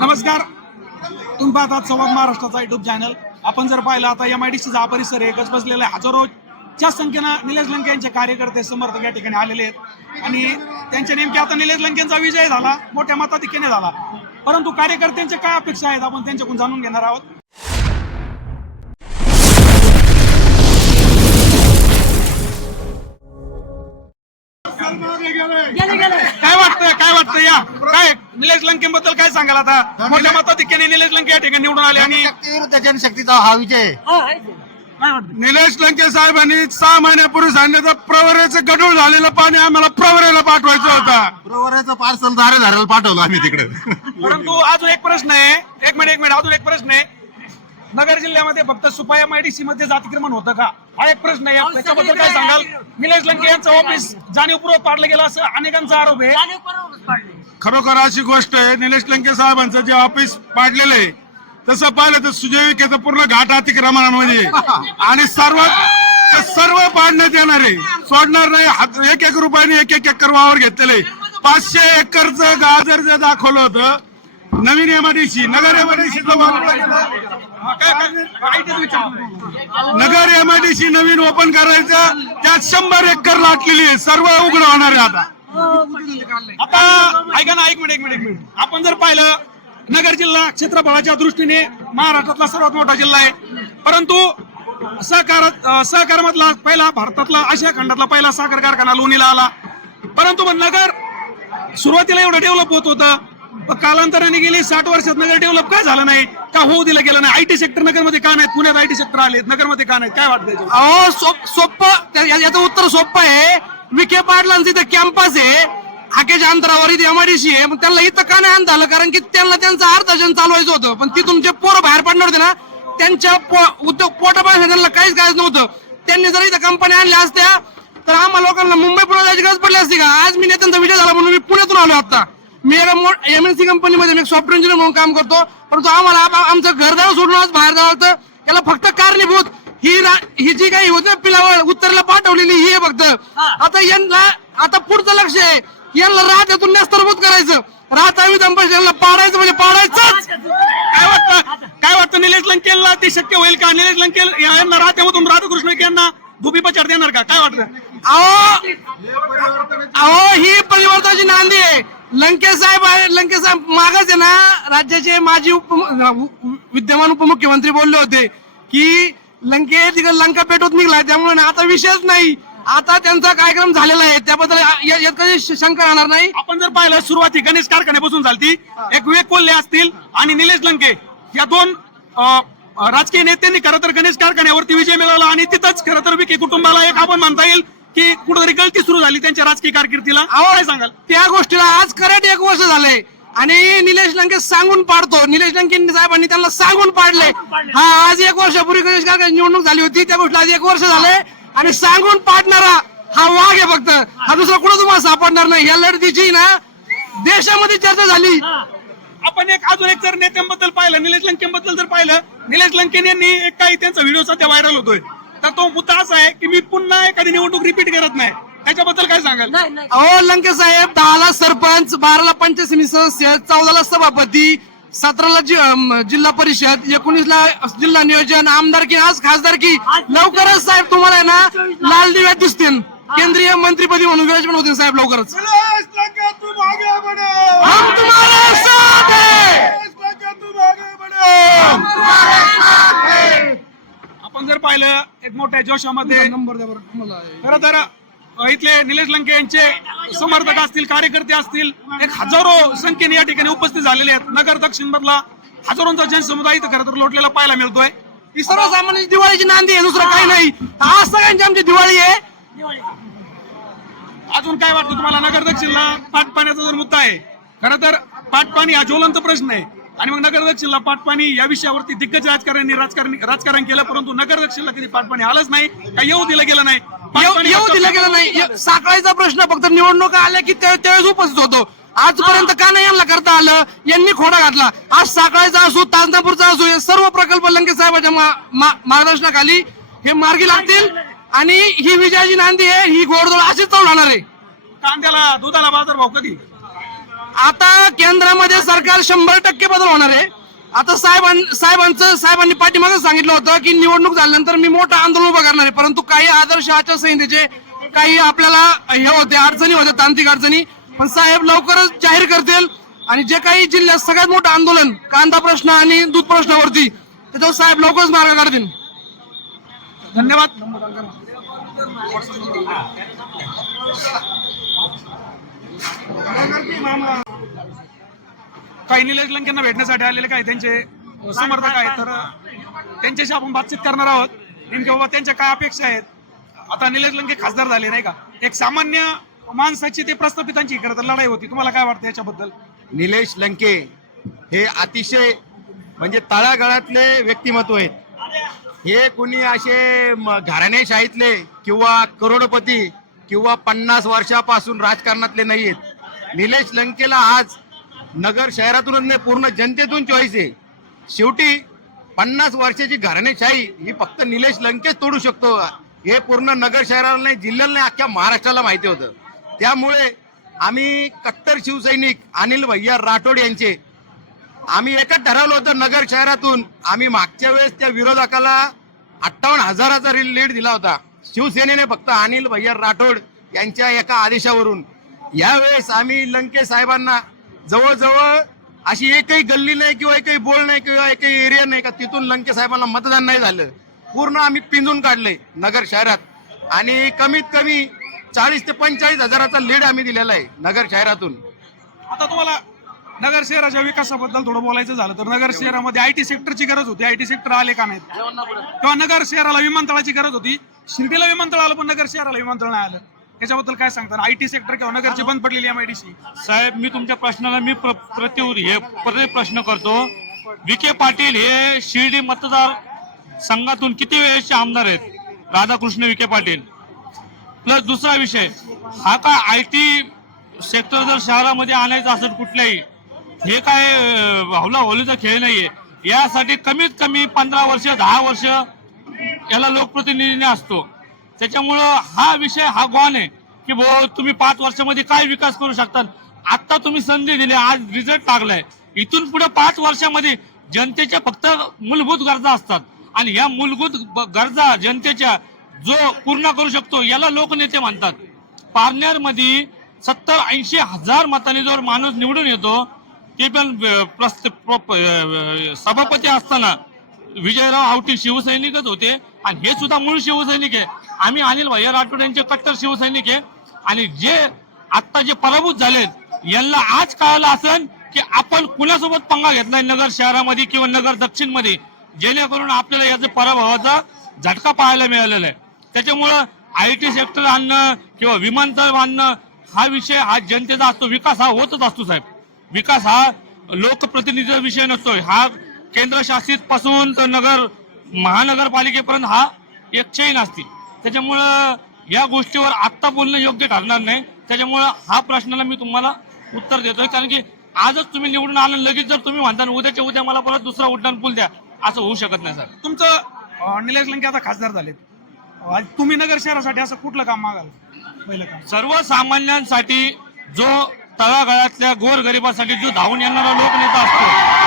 नमस्कार. तुम्ही पाहतात संवाद महाराष्ट्राचा युट्यूब चॅनल आपण जर पाहिलं आता एम आय डी सीचा हा परिसर आहे बसलेला आहे. हजारोच्या संख्येनं निलेश लंके यांचे कार्यकर्ते समर्थक या ठिकाणी आलेले आहेत. आणि त्यांच्या नेमक्या आता निलेश लंकेंचा विजय झाला मोठ्या मताधिक्याने झाला. परंतु कार्यकर्त्यांच्या काय अपेक्षा आहेत आपण त्यांच्याकडून जाणून घेणार आहोत. गेले. गेले वाटतं या काय निलेश लंकेबद्दल काय सांगाल आता? मोठ्या मताधिक्याने निलेश लंके या ठिकाणी निवडून आले आणि विरुद्ध जनशक्तीचा हा विजय. हा निलेश लंके साहेबांनी सहा महिन्यापूर्वी सांगितलं प्रवरेचं गडूळ झालेलं पाणी आम्हाला प्रवरेला पाठवायचं होतं. प्रवराचं पार्सल धारे धारेला पाठवलं आम्ही तिकडे. परंतु अजून एक प्रश्न आहे. एक मिनिट एक मिनिट अजून एक प्रश्न आहे. नगर जिल्ह्यामध्ये फक्त सुपा एमआयडीसी मध्ये जातीक्रमण होतं का? हा एक प्रश्न आहे. त्याच्याबद्दल काय सांगाल? निलेश लंके यांचं ऑफिस जाणीवपूर्वक पाडलं गेलं असं अनेकांचा आरोप आहे. खरोखर अशी गोष्ट आहे निलेश लंके साहेबांचं जे ऑफिस पाडलेलं आहे तसं पाहिलं तर सुजय विखेचं पूर्ण घाट अतिक्रमणामध्ये आहे. आणि सर्व सर्व पाडण्यात येणार आहे. सोडणार नाही. एक एक रुपयाने एक एक एकर वावर घेतलेले पाचशे एकरचं गाजर जे दाखवलं होतं. नवीन एमआयडीसी नगर एमआयडीसीचं नगर एमआयडीसी नवीन ओपन करायचं त्यात शंभर एकर लाटलेली आहे. सर्व उघड होणार आहे आता. आता ऐका ना एक मिनिट एक मिनिट एक मिनिट. आपण जर पाहिलं नगर जिल्हा क्षेत्रफळाच्या दृष्टीने महाराष्ट्रातला सर्वात मोठा जिल्हा आहे. परंतु सहकार सहकार सहकारामधला पहिला भारतातला आशिया खंडातला पहिला साखर कारखाना लोणीला आला. परंतु मग नगर सुरुवातीला एवढं डेव्हलप होत होतं. कालांतराने गेले साठ वर्षात नगर डेव्हलप काय झालं नाही? का होऊ दिलं गेलं नाही? आयटी सेक्टर नगरमध्ये का नाही? पुण्यात आयटी सेक्टर आलेत नगरमध्ये का नाही? काय वाटतं अहो सोप सोप्पं याचं उत्तर सोपं आहे. विखे पाटलांचं इथं कॅम्पस आहे. हाकेच्या अंतरावर इथे एमआयडीसी आहे. मग त्यांना इथं का नाही आणलं कारण की त्यांना त्यांचं अर्धजन चालवायचं होतं. पण तिथून जे पोरं बाहेर पडणार होते ना त्यांच्या पो- उद्योग पोटा त्यांना काहीच काहीच नव्हतं. त्यांनी जर इथं कंपन्या आणल्या असत्या तर आम्हा लोकांना मुंबई पुण्यात जायची गरज पडली असती का? आज मी नेत्यांचा विजय झाला म्हणून मी पुण्यातून आलो आता मी एमएनसी कंपनीमध्ये मी सॉफ्टवेअर इंजिनियर म्हणून काम करतो. परंतु आम्हाला आम- आमचं घरदार सोडून आज बाहेर जावं लागतं. याला फक्त कारणीभूत. ही ही जी काही होती पिलावळ उत्तरेला पाठवलेली ही आहे फक्त. आता यांना आता पुढचं लक्ष आहे. यांना राहत्यातून नेस्तरभूत करायचं. राहता दंपती यांना पाडायचं म्हणजे पाडायचंच. काय वाटतं? काय वाटतं? निलेश लंकेला ते शक्य होईल का? निलेश लंकेल यांना राहत्यामधून राधाकृष्ण यांना धुपी पचार देणार का? काय वाटतं? अहो अहो ही परिवर्तनाची नांदी आहे. लंके साहेब आहे लंके साहेब मागच आहे ना राज्याचे माजी उप विद्यमान उपमुख्यमंत्री बोलले होते की लंके तिकडे लंका पेटवत निघलाय त्यामुळे ना आता विषयच नाही. आता त्यांचा कार्यक्रम झालेला आहे त्याबद्दल या- यात काही श- शंका राहणार नाही. आपण जर पाहिलं सुरुवाती गणेश कारखान्यापासून झालती. एक विवेक कोल्हे असतील आणि निलेश लंके. या दोन अं, राजकीय नेत्यांनी खरं तर गणेश कारखान्यावरती विजय मिळवला आणि तिथंच खरं तर विखे कुटुंबाला एक आपण म्हणता येईल की कुठेतरी गळती सुरू झाली त्यांच्या राजकीय कारकिर्दीला. काय सांगाल? त्या गोष्टीला आज करेक्ट एक वर्ष झालंय. आणि निलेश लंके सांगून पाडतो. निलेश लंके साहेबांनी त्यांना सांगून पाडले. हा आज एक वर्षापूर्वी गणेश कारखान्यात निवडणूक झाली होती. त्या गोष्टीला आज एक वर्ष झालंय. आणि सांगून पाडणारा हा वाघ आहे फक्त. हा दुसरा कुठं तुम्हाला सापडणार नाही. या लढतीची ना देशामध्ये चर्चा झाली. आपण एक अजून एक जर नेत्यांबद्दल पाहिलं निलेश लंकेबद्दल जर पाहिलं निलेश लंकेन यांनी एक काही त्यांचा व्हिडिओ सध्या व्हायरल होतोय. तर तो मुद्दा असा आहे की मी पुन्हा एखादी निवडणूक रिपीट करत नाही. त्याच्याबद्दल काय सांगाल? नाही नाही. अहो लंके साहेब दहाला सरपंच बाराला पंचायत समिती सदस्य चौदाला सभापती सतराला जि- जिल्हा परिषद एकोणीसला जिल्हा नियोजन आमदारकी आज खासदारकी लवकरच साहेब तुम्हाला आहे ना लाल दिव्यात दिसतील. केंद्रीय मंत्रीपदी म्हणून विराजमान होतील साहेब लवकरच. हम तुम्हारे साथ हैं. पाहिलं एक मोठ्या जोशामध्ये. खरं तर इथले निलेश लंके यांचे समर्थक असतील कार्यकर्ते असतील एक हजारो संख्येने या ठिकाणी उपस्थित झालेले आहेत. नगर दक्षिण मधला हजारोंचा जनसमुदाय इथं खरं तर लोटलेला पाहायला मिळतोय. ही सर्वसामान्य दिवाळीची नांदी आहे दुसरं काही नाही. आज सगळ्यांची आमची दिवाळी आहे. अजून काय वाटतं तुम्हाला? नगर दक्षिणला पाटपाण्याचा जर मुद्दा आहे खरं तर पाटपाणी हा ज्वलंत प्रश्न आहे. आणि मग नगर दक्षिणला पाटपाणी या विषयावरती दिग्गज राजकारण्यांनी राजकारण राजकारण केलं परंतु नगर दक्षिणला कधी पाटपाणी आलंच नाही. का येऊ दिलं गेलं नाही. येऊ दिला गेला नाही. साखळीचा प्रश्न फक्त निवडणुका आल्या की त्या- त्यावेळेस उपस्थित होतो. आजपर्यंत का नाही यांना करता आलं? यांनी खोडा घातला. आज साखळीचा असो ताजनापूरचा असो हे सर्व प्रकल्प लंके साहेबांच्या मार्गदर्शनाखाली हे मार्गी लागतील. आणि ही विजयाची नांदी आहे ही गोडदोड अशीच चालू राहणार आहे. कांद्याला दुधाला बाजार भाव कधी? आता केंद्रामध्ये सरकार शंभर टक्के बदल होणार आहे. आता साहेबां साहेबांचं साहेबांनी पाठीमागे सांगितलं होतं की निवडणूक झाल्यानंतर मी मोठं आंदोलन उभं करणार आहे. परंतु काही आदर्श आचारसंहितेचे काही आपल्याला हे होते अडचणी होत्या तांत्रिक अडचणी. पण साहेब लवकरच जाहीर करतील आणि जे काही जिल्ह्यात सगळ्यात मोठं आंदोलन कांदा प्रश्न आणि दूध प्रश्नावरती त्याच्यावर साहेब लवकरच मार्ग काढतील. धन्यवाद. काही निलेश लंकेंना भेटण्यासाठी आलेले काय त्यांचे समर्थक आहेत तर त्यांच्याशी आपण बातचीत करणार आहोत. नेमके बाबा त्यांच्या काय अपेक्षा आहेत? आता निलेश लंके खासदार झाले नाही का? एक सामान्य माणसाची ते प्रस्थापितांची इकडे तर लढाई होती. तुम्हाला काय वाटतं याच्याबद्दल? निलेश लंके हे अतिशय म्हणजे तळागाळातले व्यक्तिमत्व आहेत. हे कुणी असे म- घराणेशाहीतले किंवा करोडपती किंवा पन्नास वर्षापासून राजकारणातले नाही आहेत निलेश लंकेला आज नगर शहरातूनच नाही पूर्ण जनतेतून चॉईस आहे. शेवटी पन्नास वर्षाची घराणेशाही ही फक्त निलेश लंकेच तोडू शकतो. हे पूर्ण नगर शहराला नाही जिल्ह्याला नाही अख्ख्या महाराष्ट्राला माहिती होतं. त्यामुळे आम्ही कट्टर शिवसैनिक अनिल भैया राठोड यांचे आम्ही एकच ठरवलं होतं नगर शहरातून. आम्ही मागच्या वेळेस त्या विरोधकाला अठ्ठावन्न हजाराचा लीड दिला होता. शिवसेनेने फक्त अनिल भैया राठोड यांच्या एका आदेशावरून. यावेळेस आम्ही लंके साहेबांना जवळजवळ अशी एकही गल्ली नाही किंवा एकही बोल नाही किंवा एकही एरिया नाही का तिथून लंके साहेबांना मतदान नाही झालं. पूर्ण आम्ही पिंजून काढले नगर शहरात. आणि कमीत कमी चाळीस ते पंचाळीस हजाराचा लीड आम्ही दिलेला आहे नगर शहरातून. आता तुम्हाला नगर शहराच्या विकासाबद्दल थोडं बोलायचं झालं तर नगर शहरामध्ये आयटी सेक्टरची गरज होती. आयटी सेक्टर आले का नाही किंवा नगर शहराला विमानतळाची गरज होती? शिर्डीला विमानतळ आलं पण नगर शहराला विमानतळ नाही आलं. त्याच्याबद्दल काय सांगता आयटी सेक्टर किंवा नगरची बंद पडलेली या आय डी सी साहेब मी तुमच्या प्रश्नाला मी प्र- हे प्रति प्रश्न करतो. विखे पाटील हे शिर्डी मतदार संघातून किती वेळेचे आमदार आहेत? राधाकृष्ण विखे पाटील. प्लस दुसरा विषय हा काय आय टी सेक्टर जर शहरामध्ये आणायचं असेल कुठल्याही हे काय अं, हवला होलीचा खेळ नाहीये. यासाठी कमीत कमी पंधरा वर्ष दहा वर्ष याला लोकप्रतिनिधीने असतो. त्याच्यामुळं हा विषय हा गॉन आहे की भाऊ तुम्ही पाच वर्षामध्ये काय विकास करू शकतात आता तुम्ही संधी दिली आज रिझल्ट लागलाय. इथून पुढे पाच वर्षामध्ये जनतेच्या फक्त मूलभूत गरजा असतात. आणि या मूलभूत गरजा जनतेच्या जो पूर्ण करू शकतो याला लोकनेते म्हणतात. पारनेरमध्ये सत्तर ऐंशी हजार मताने जो माणूस निवडून येतो. ते पण प्रस्त- सभापती असताना विजयराव आवटी शिवसैनिकच होते. आणि हे सुद्धा मूळ शिवसैनिक आहे. आम्ही अनिल भैया राठोड यांचे कट्टर शिवसैनिक आहे. आणि जे आत्ता जे पराभूत झालेत यांना आज कळालं असेल की आपण कुणासोबत पंगा घेतलाय नगर शहरामध्ये किंवा नगर दक्षिणमध्ये जेणेकरून आपल्याला याचा पराभवाचा झटका पाहायला मिळालेला आहे. त्याच्यामुळं आय टी सेक्टर आणणं किंवा विमानतळ आणणं हा विषय हा जनतेचा असतो. विकास हा होतच असतो साहेब. विकास हा लोकप्रतिनिधीचा विषय नसतो हा केंद्रशासित पासून तर नगर महानगरपालिकेपर्यंत हा एक चैन असते. त्याच्यामुळं या गोष्टीवर आत्ता बोलणं योग्य ठरणार नाही. त्याच्यामुळं हा प्रश्नाला मी तुम्हाला उत्तर देतोय. कारण की आजच तुम्ही निवडून आलं लगेच जर तुम्ही म्हणता उद्याच्या उद्या मला परत दुसरा उड्डाण पूल द्या असं होऊ शकत नाही सर. तुमचं निलेश लंके आता खासदार झालेत. अं, तुम्ही नगर शहरासाठी असं कुठलं काम मागाल? पहिलं काम. सर्वसामान्यांसाठी जो तळागाळातल्या गोरगरिबासाठी जो धावून येणारा लोकनेता असतो